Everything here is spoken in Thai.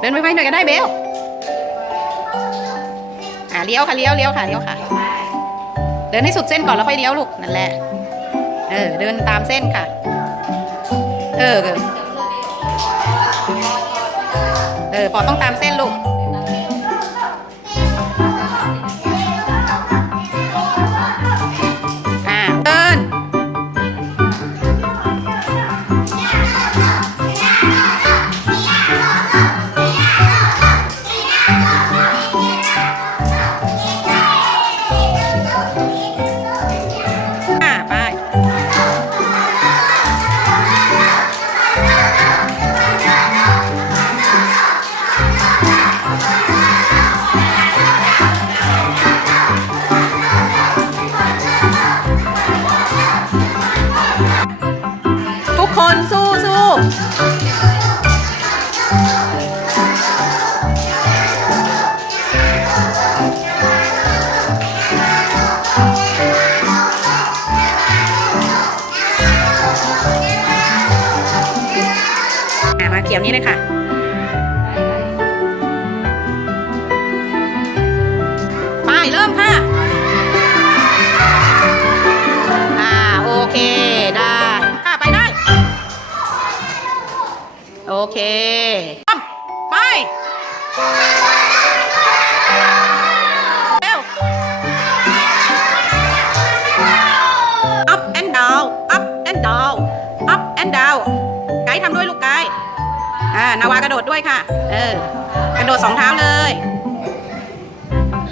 เดินไวๆหน่อยก็ได้เบลอ่าเลี้ยวค่ะเลี้ยวเลี้ยวค่ะเลี้ยวค่ะ เดินให้สุดเส้นก่อนแล้วค่อยเลี้ยวลูกนั่นแหละ เออเดินตามเส้นค่ะ เออ เออปอต้องตามเส้นลูก ขียวนี้เลยค่ะไปเริ่มค่ะอ่าโอเคได้ค่ะไปได้ โอเคพร้อมไปเร็ว up and down up and down up and down อ่านาวากระโดดด้วยค่ะ เออ กระโดดสองเท้าเลย